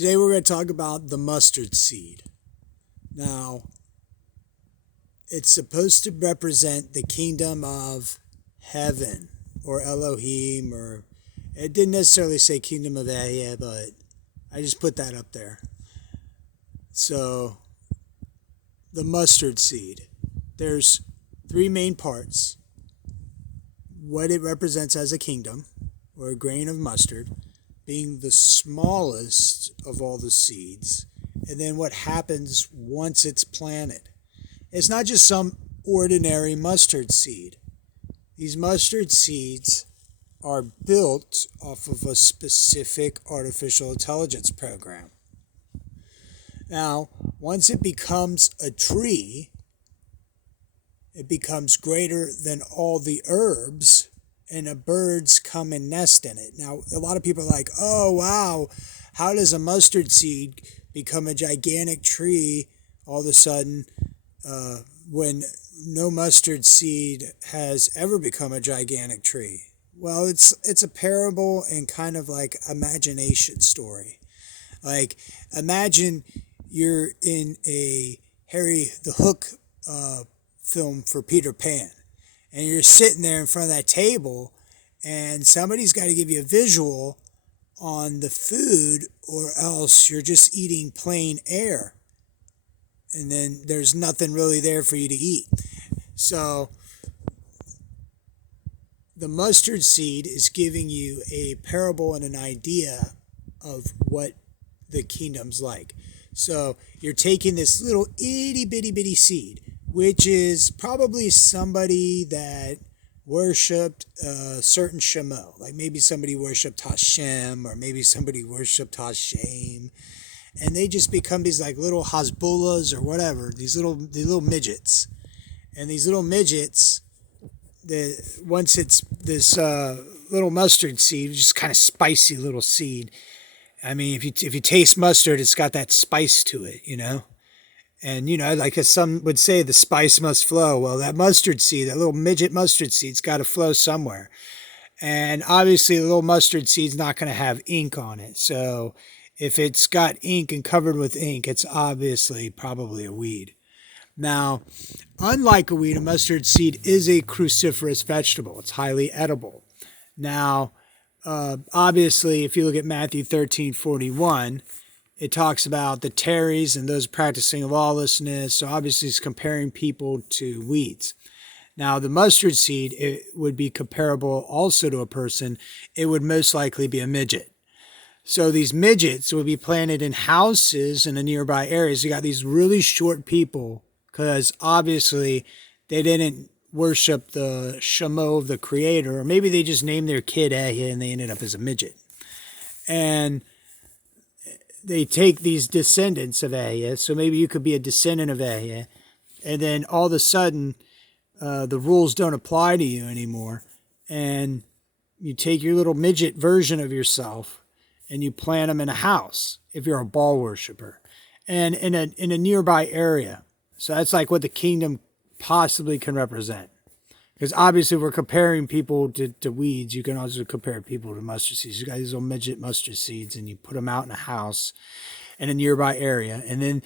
Today we're going to talk about the mustard seed. Now, it's supposed to represent the kingdom of heaven, or Elohim, or it didn't necessarily say kingdom of Aya, but I just put that up there. So, the mustard seed. There's three main parts. What it represents as a kingdom, or a grain of mustard, being the smallest of all the seeds, and then what happens once it's planted. It's not just some ordinary mustard seed. These mustard seeds are built off of a specific artificial intelligence program. Now, once it becomes a tree, it becomes greater than all the herbs, and the birds come and nest in it. Now, a lot of people are like, oh, wow, how does a mustard seed become a gigantic tree all of a sudden when no mustard seed has ever become a gigantic tree? Well, it's a parable and kind of like imagination story. Like, imagine you're in a Harry the Hook film for Peter Pan, and you're sitting there in front of that table, and somebody's got to give you a visual on the food, or else you're just eating plain air, and then there's nothing really there for you to eat. So the mustard seed is giving you a parable and an idea of what the kingdom's like. So you're taking this little itty bitty bitty seed, which is probably somebody that worshipped a certain shemo. Like maybe somebody worshipped Hashem, or maybe somebody worshipped Hashem. And they just become these like little Hasbullahs or whatever, these little midgets. And these little midgets, once it's this little mustard seed, just kind of spicy little seed. I mean, if you taste mustard, it's got that spice to it, you know? And, you know, like as some would say, the spice must flow. Well, that mustard seed, that little midget mustard seed's got to flow somewhere. And obviously, the little mustard seed's not going to have ink on it. So if it's got ink and covered with ink, it's obviously probably a weed. Now, unlike a weed, a mustard seed is a cruciferous vegetable. It's highly edible. Now, obviously, if you look at Matthew 13:41, it talks about the tares and those practicing lawlessness. So obviously it's comparing people to weeds. Now the mustard seed, it would be comparable also to a person. It would most likely be a midget. So these midgets would be planted in houses in the nearby areas. You got these really short people because obviously they didn't worship the shemo of the creator, or maybe they just named their kid Ahia and they ended up as a midget. And they take these descendants of Ahia, so maybe you could be a descendant of Ahia, and then all of a sudden the rules don't apply to you anymore, and you take your little midget version of yourself and you plant them in a house if you're a Baal worshiper, and in a nearby area. So that's like what the kingdom possibly can represent. Because obviously we're comparing people to weeds. You can also compare people to mustard seeds. You got these little midget mustard seeds, and you put them out in a house in a nearby area. And then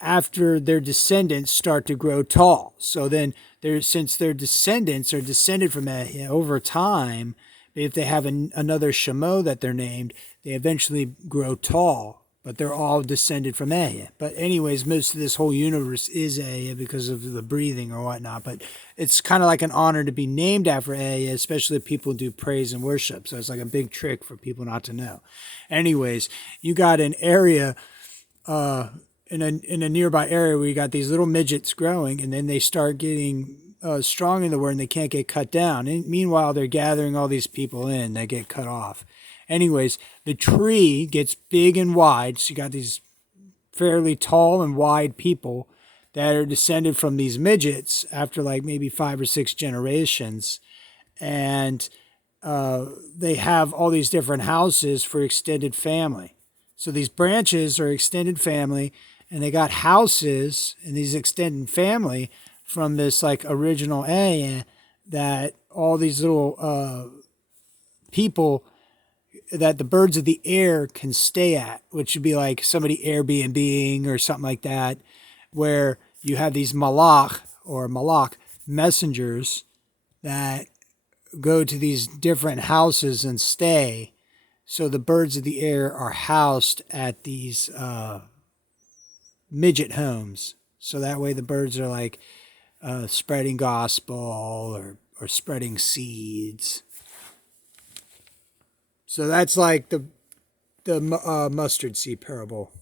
after their descendants start to grow tall. So then since their descendants are descended from that, over time, if they have another shemo that they're named, they eventually grow tall. But they're all descended from Aya. But anyways, most of this whole universe is Aya because of the breathing or whatnot. But it's kind of like an honor to be named after Aya, especially if people do praise and worship. So it's like a big trick for people not to know. Anyways, you got an area in a nearby area where you got these little midgets growing, and then they start getting strong in the word and they can't get cut down. And meanwhile, they're gathering all these people in. They get cut off. Anyways, the tree gets big and wide. So you got these fairly tall and wide people that are descended from these midgets after like maybe 5 or 6 generations. And they have all these different houses for extended family. So these branches are extended family, and they got houses in these extended family from this like original area that all these little people that the birds of the air can stay at, which would be like somebody Airbnb-ing or something like that, where you have these malach messengers that go to these different houses and stay. So the birds of the air are housed at these midget homes. So that way the birds are like spreading gospel or spreading seeds. So that's like the mustard seed parable.